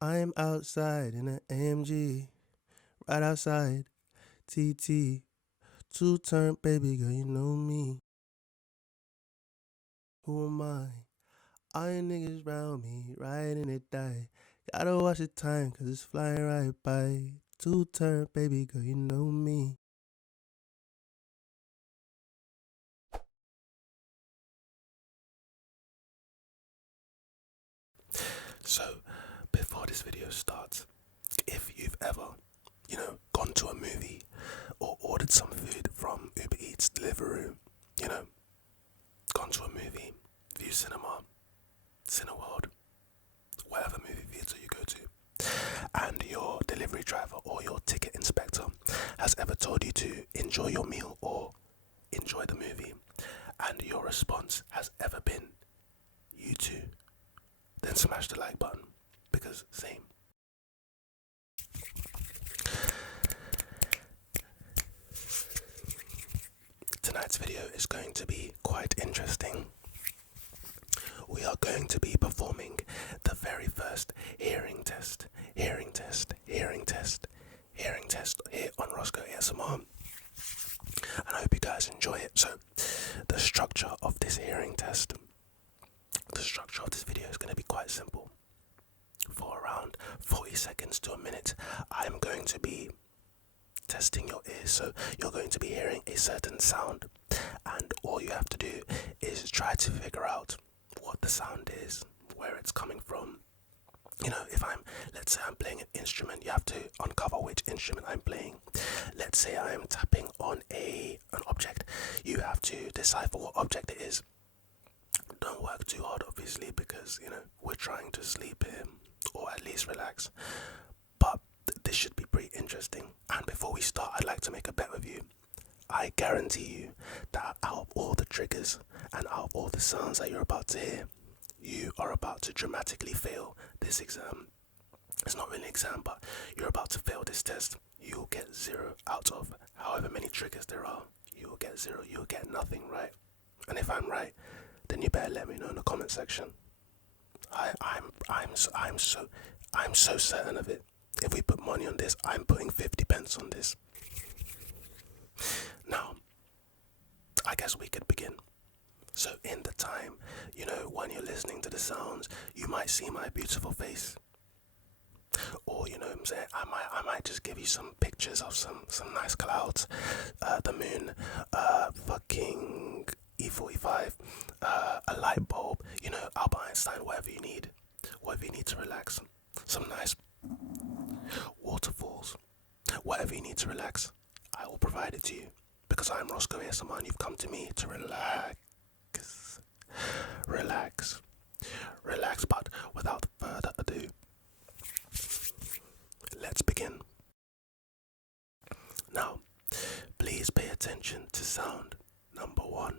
I'm outside in an AMG, right outside TT. Two-turn, baby girl, you know me. Who am I? All you niggas round me, riding it die. Gotta watch the time, cause it's flying right by. Two-turn, baby girl, you know me. So, before this video starts, if you've ever, gone to a movie or ordered some food from Uber Eats, Deliveroo, you know, gone to a movie, View Cinema, Cineworld, whatever movie theatre you go to, and your delivery driver or your ticket inspector has ever told you to enjoy your meal or enjoy the movie, and your response has ever been, you too, then smash the like button, because same. Tonight's video is going to be quite interesting. We are going to be performing the very first hearing test here on Roscoe ASMR. And I hope you guys enjoy it. So, the structure of this hearing test, the structure of this video is going to be quite simple. For around 40 seconds to a minute, I'm going to be testing your ears. So, you're going to be hearing a certain sound, and all you have to do is try to figure out what the sound is, where it's coming from. Let's say I'm playing an instrument, you have to uncover which instrument I'm playing. Let's say I'm tapping on an object, you have to decipher what object it is. Don't work too hard, obviously, because, we're trying to sleep here, or at least relax. But this should be pretty interesting. And before we start, I'd like to make a bet with you. I guarantee you that out of all the triggers and out of all the sounds that you're about to hear, you are about to dramatically fail this exam. It's not really an exam, but you're about to fail this test. You'll get 0 out of however many triggers there are. You will get 0. You will get nothing, right? And if I'm right, then you better let me know in the comment section. I'm so certain of it. If we put money on this, I'm putting 50 pence on this. Now, I guess we could begin. So in the time, when you're listening to the sounds, you might see my beautiful face. Or, what I'm saying, I might just give you some pictures of some nice clouds, the moon, fucking E45, a light bulb, Albert Einstein, whatever you need to relax. Some nice waterfalls, whatever you need to relax, I will provide it to you. Because I'm Roscoe ASMR and you've come to me to relax. Relax, but without further ado, let's begin. Now, please pay attention to sound number 1.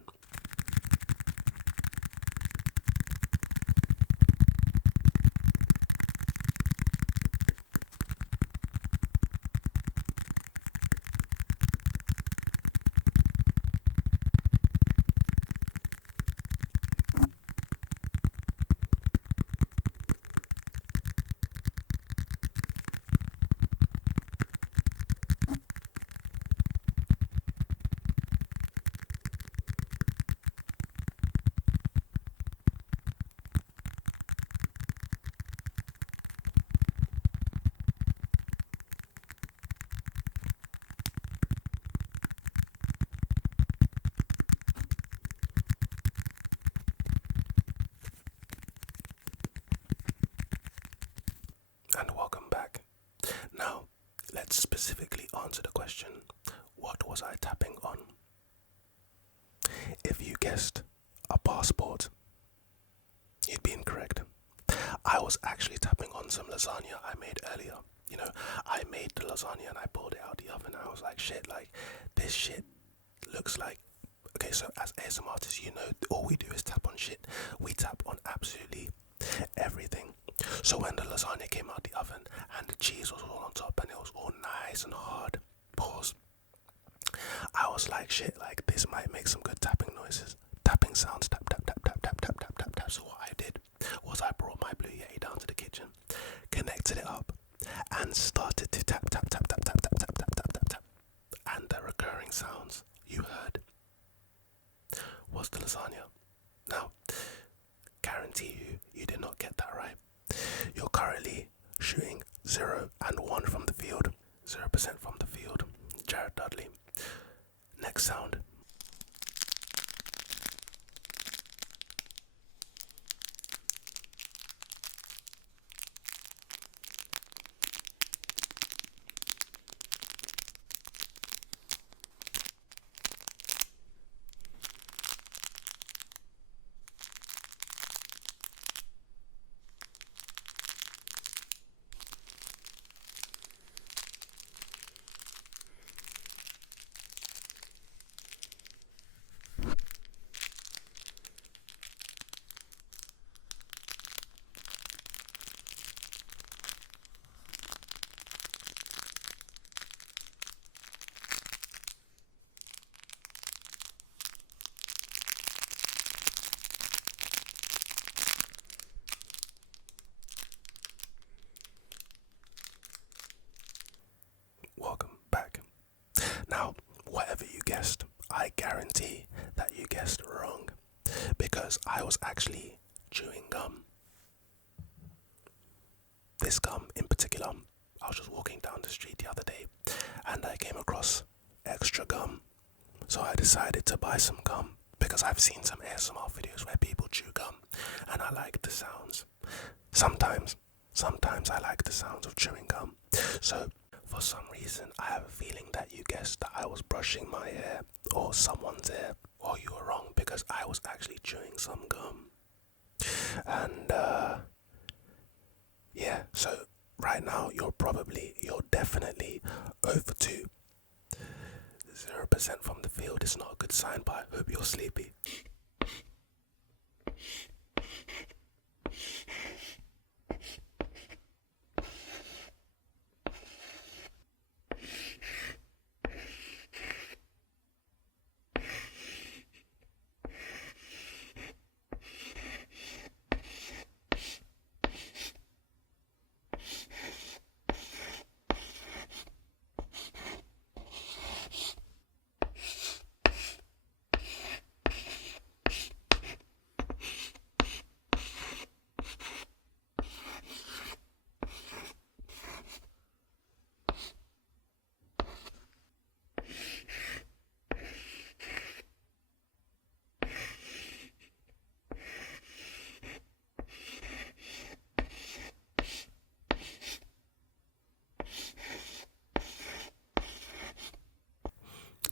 And welcome back. Now, let's specifically answer the question, what was I tapping on? If you guessed a passport, you'd be incorrect. I was actually tapping on some lasagna I made earlier. I made the lasagna and I pulled it out the oven and I was like, shit, like, this shit looks like... Okay, so as ASMR artists, all we do is tap on shit. We tap on absolutely everything. So when the lasagna came out the oven and the cheese was all on top and it was all nice and hard, pause, I was like, shit, like, this might make some good tapping noises. Tapping sounds, tap, tap, tap, tap, tap, tap, tap, tap, tap. So what I did was I brought my Blue Yeti down to the kitchen, connected it up, and started to tap, tap, tap, tap, tap, tap, tap, tap, tap, tap, tap. And the recurring sounds you heard was the lasagna. Now, guarantee you did not get that right. You're currently shooting 0 and 1 from the field. 0% from the field. Jared Dudley. Next sound. Welcome back. Now, whatever you guessed, I guarantee that you guessed wrong, because I was actually chewing gum. This gum in particular, I was just walking down the street the other day and I came across extra gum. So I decided to buy some gum because I've seen some ASMR videos where people chew gum and I like the sounds. Sometimes I like the sounds of chewing gum. So for some reason, I have a feeling that you guessed that I was brushing my hair or someone's hair, or you were wrong because I was actually chewing some gum. And yeah, so right now you're definitely over 2. 0% from the field is not a good sign, but I hope you're sleepy.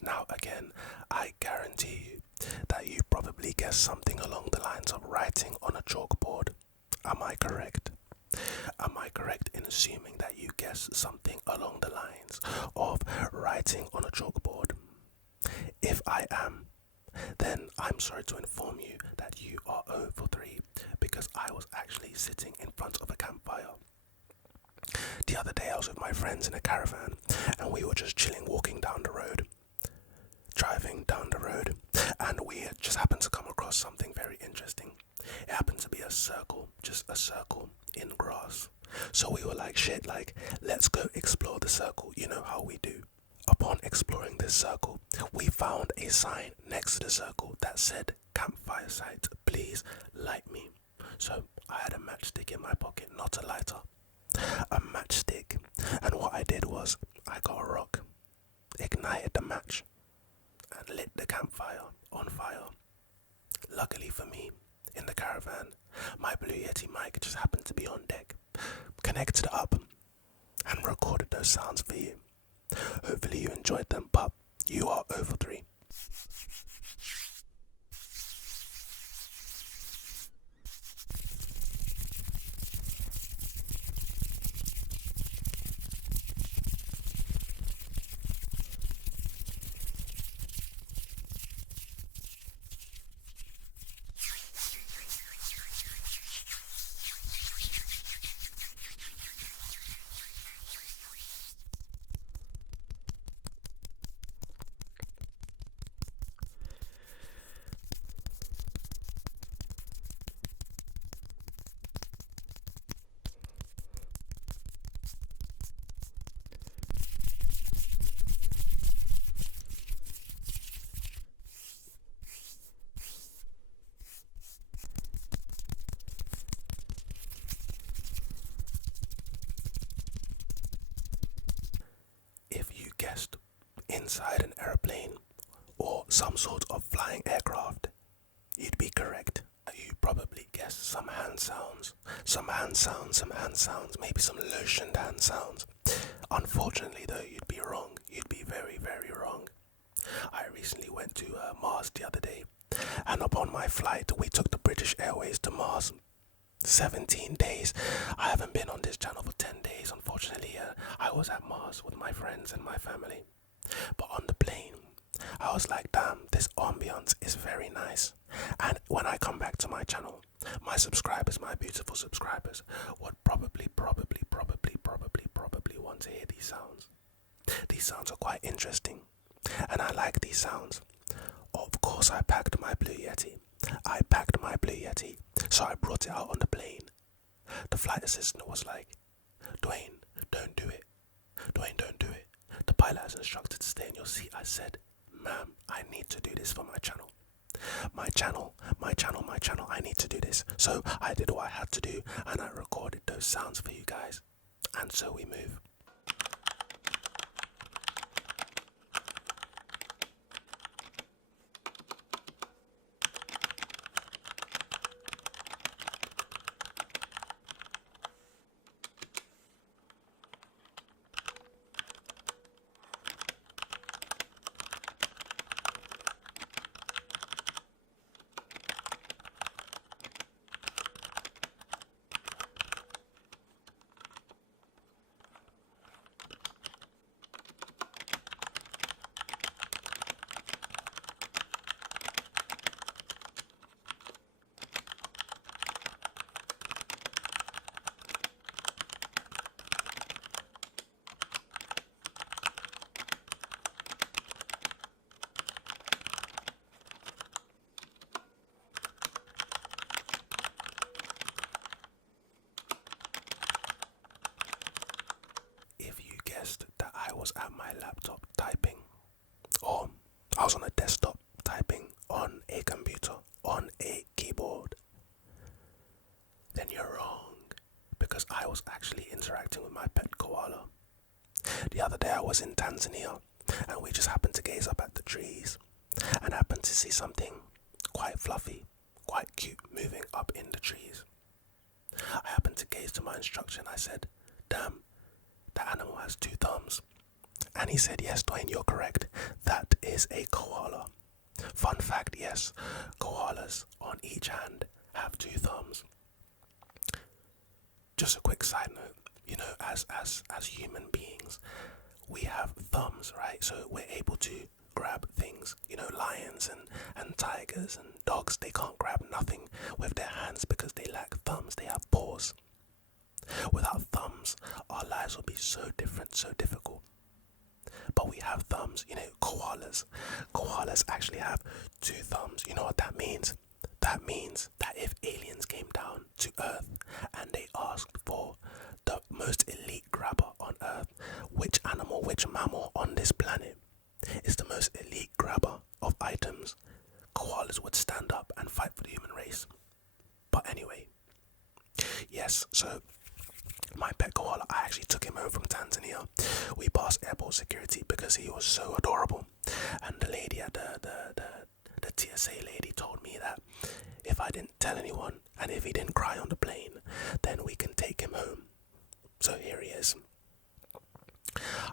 Now again, I guarantee you that you probably guessed something along the lines of writing on a chalkboard. Am I correct? Am I correct in assuming that you guessed something along the lines of writing on a chalkboard? If I am, then I'm sorry to inform you that you are 0 for 3 because I was actually sitting in front of a campfire. The other day I was with my friends in a caravan and we were just chilling, walking down the road, driving down the road, and we had just happened to come across something very interesting. It happened to be a circle, just a circle in grass. So we were like, shit, like, let's go explore the circle, you know how we do. Upon exploring this circle, we found a sign next to the circle that said, campfire site, please light me. So I had a matchstick in my pocket, not a lighter, a matchstick. And what I did was, I got a rock, ignited the match, and lit the campfire on fire. Luckily for me, in the caravan, my Blue Yeti mic just happened to be on deck, connected up, and recorded those sounds for you. Hopefully you enjoyed them, but you are 0 for 3. you've guessed inside an aeroplane or some sort of flying aircraft, you'd be correct. You probably guessed some hand sounds, maybe some lotioned hand sounds. Unfortunately though, you'd be wrong. You'd be very, very wrong. I recently went to Mars the other day, and upon my flight, we took the British Airways to Mars. 17 days. I haven't been on this channel for 10 days, unfortunately. I was at Mars with my friends and my family. But on the plane, I was like, damn, this ambience is very nice. And when I come back to my channel, my subscribers, my beautiful subscribers, would probably want to hear these sounds. These sounds are quite interesting, and I like these sounds. Of course, I packed my Blue Yeti. So I brought it out on the plane. The flight assistant was like, Dwayne, don't do it. The pilot has instructed to stay in your seat. I said, ma'am, I need to do this for my channel. My channel, I need to do this. So I did what I had to do, and I recorded those sounds for you guys. And so we move. That I was at my laptop typing, or I was on a desktop typing on a computer, on a keyboard, then you're wrong, because I was actually interacting with my pet koala. The other day I was in Tanzania, and we just happened to gaze up at the trees, and happened to see something quite fluffy, quite cute, moving up in the trees. I happened to gaze to my instruction. I said, damn, the animal has 2 thumbs. And he said, yes, Dwayne, you're correct. That is a koala. Fun fact, yes, koalas on each hand have 2 thumbs. Just a quick side note, you know, as human beings, we have thumbs, right? So we're able to grab things. You know, lions and tigers and dogs, they can't grab nothing with their hands because they lack thumbs. They have paws. Without thumbs, our lives would be so different, so difficult. But we have thumbs, you know, koalas. Koalas actually have 2 thumbs. You know what that means? That means that if aliens came down to Earth and they asked for the most elite grabber on Earth, which animal, which mammal on this planet is the most elite grabber of items, koalas would stand up and fight for the human race. But anyway, yes, so my pet koala, I actually took him home from Tanzania. We passed airport security because he was so adorable. And the lady at the TSA lady told me that if I didn't tell anyone and if he didn't cry on the plane, then we can take him home. So here he is.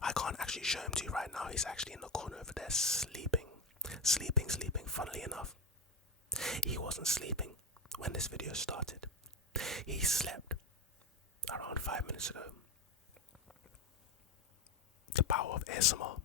I can't actually show him to you right now. He's actually in the corner over there sleeping. Funnily enough, he wasn't sleeping when this video started. He slept around 5 minutes ago. The power of ASMR.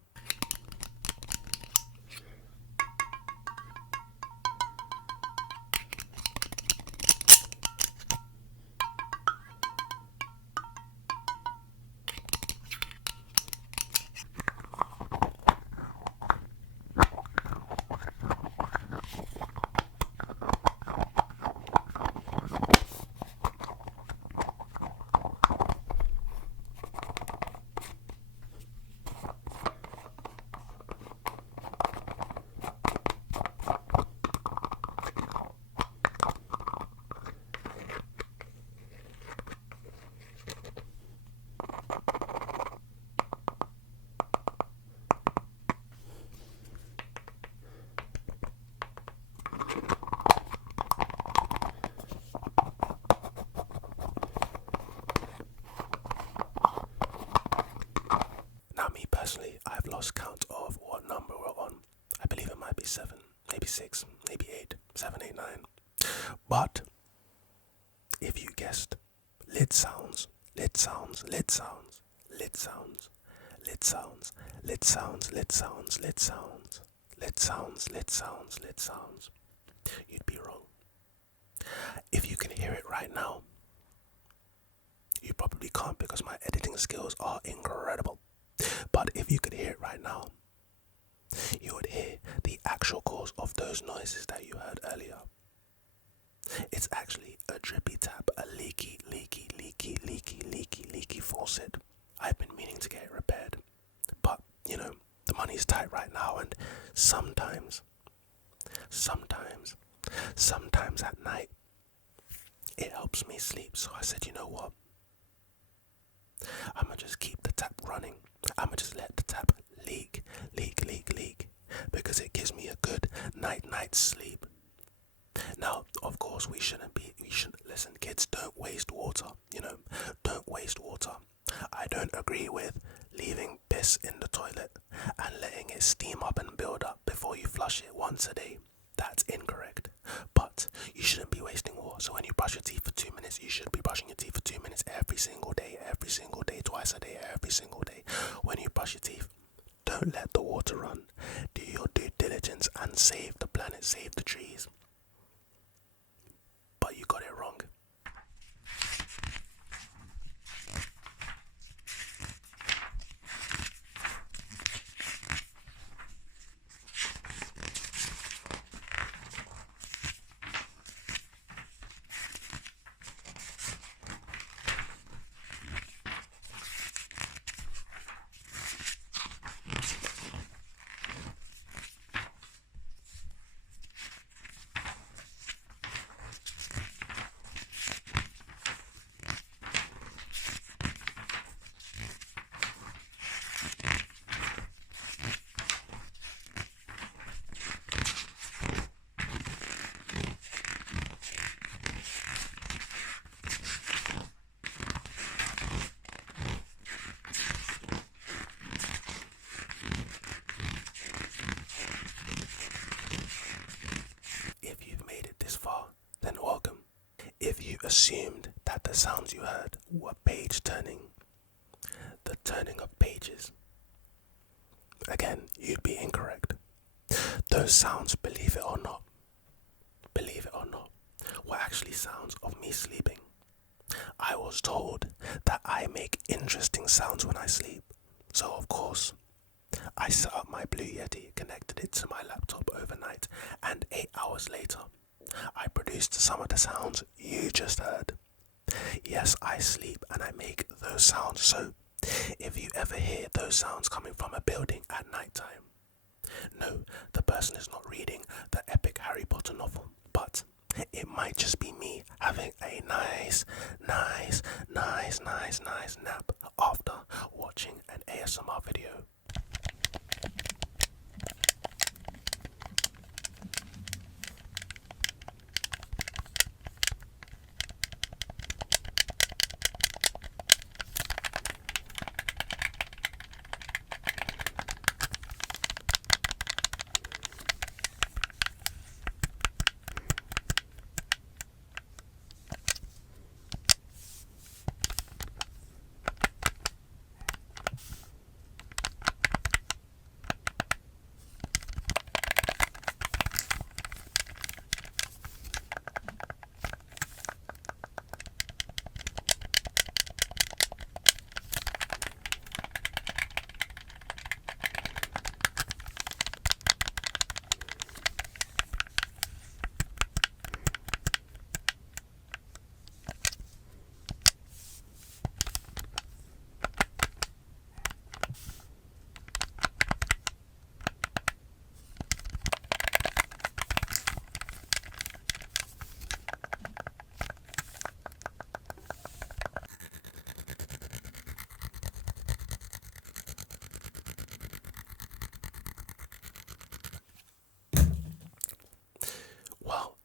6, maybe 8, 7, 8, 9. But if you guessed lid sounds, lid sounds, lid sounds, lid sounds, lid sounds, lid sounds, lid sounds, lid sounds, lid sounds, lid sounds, lid sounds, you'd be wrong. If you can hear it right now, you probably can't because my editing skills are incredible. But if you could hear it right now, you would hear the actual cause of those noises that you heard earlier. It's actually a drippy tap, a leaky faucet. I've been meaning to get it repaired, but the money's tight right now, and sometimes at night, it helps me sleep. So I said, you know what? I'ma just keep the tap running. I'ma just let the tap leak, because it gives me a good night's sleep. Now, of course, we shouldn't listen, kids, don't waste water, don't waste water. I don't agree with leaving piss in the toilet and letting it steam up and build up before you flush it once a day. That's incorrect. But you shouldn't be wasting water. So when you brush your teeth for 2 minutes, you should be brushing your teeth for 2 minutes every single day, twice a day, every single day. When you brush your teeth, don't let the water run. Do your due diligence and save the planet, save the trees. But you got it wrong. If you assumed that the sounds you heard were page turning, the turning of pages, again, you'd be incorrect. Those sounds, believe it or not, were actually sounds of me sleeping. I was told that I make interesting sounds when I sleep. So of course, I set up my Blue Yeti, connected it to my laptop overnight, and 8 hours later, I produced some of the sounds you just heard. Yes, I sleep and I make those sounds. So if you ever hear those sounds coming from a building at night time, no, the person is not reading the epic Harry Potter novel, but it might just be me having a nice nap after watching an ASMR video.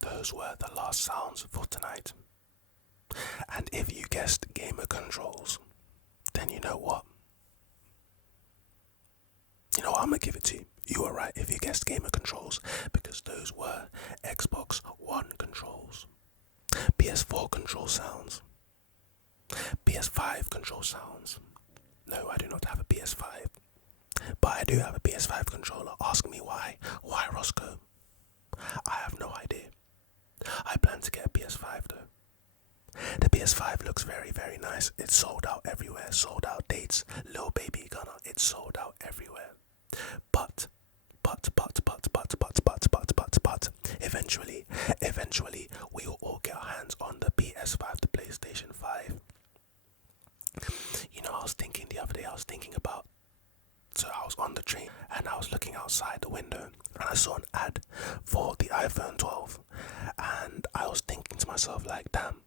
Those were the last sounds for tonight. And if you guessed gamer controls, then you know what? I'm gonna give it to you. You were right if you guessed gamer controls, because those were Xbox One controls. PS4 control sounds. PS5 control sounds. No, I do not have a PS5. But I do have a PS5 controller. Ask me why. Why, Roscoe? I have no idea. I plan to get a PS5 though. The PS5 looks very, very nice. It's sold out everywhere. Sold out dates. Lil Baby Gunner. It's sold out everywhere. But, eventually, we will all get our hands on the PS5, the PlayStation 5. You know, I was thinking the other day, so I was on the train and I was looking outside the window and I saw an ad for the iPhone 12, and I was thinking to myself like, damn,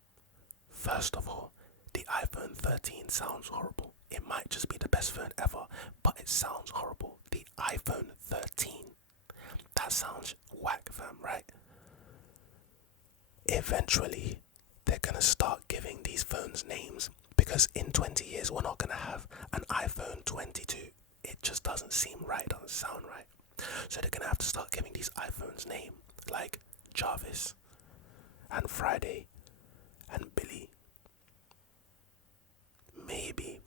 first of all, the iPhone 13 sounds horrible. It might just be the best phone ever, but it sounds horrible. The iPhone 13. That sounds whack, fam, right? Eventually, they're gonna start giving these phones names, because in 20 years, we're not gonna have an iPhone 22. It just doesn't seem right, doesn't sound right. So they're gonna have to start giving these iPhones name, like Jarvis, and Friday, and Billy. Maybe,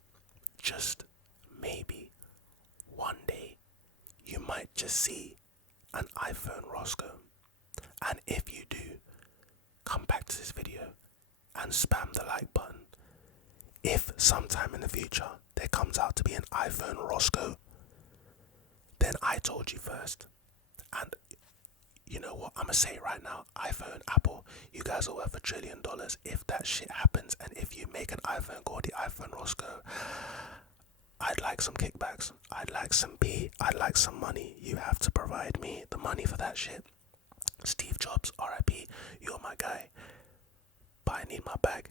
just maybe, one day, you might just see an iPhone Roscoe. And if you do, come back to this video and spam the like button. If sometime in the future there comes out to be an iPhone Roscoe, then I told you first. And you know what, I'm gonna say it right now, iPhone, Apple, you guys are worth $1 trillion if that shit happens. And if you make an iPhone called the iPhone Roscoe, I'd like some kickbacks, I'd like some I'd like some money. You have to provide me the money for that shit. Steve Jobs, RIP, you're my guy, but I need my bag.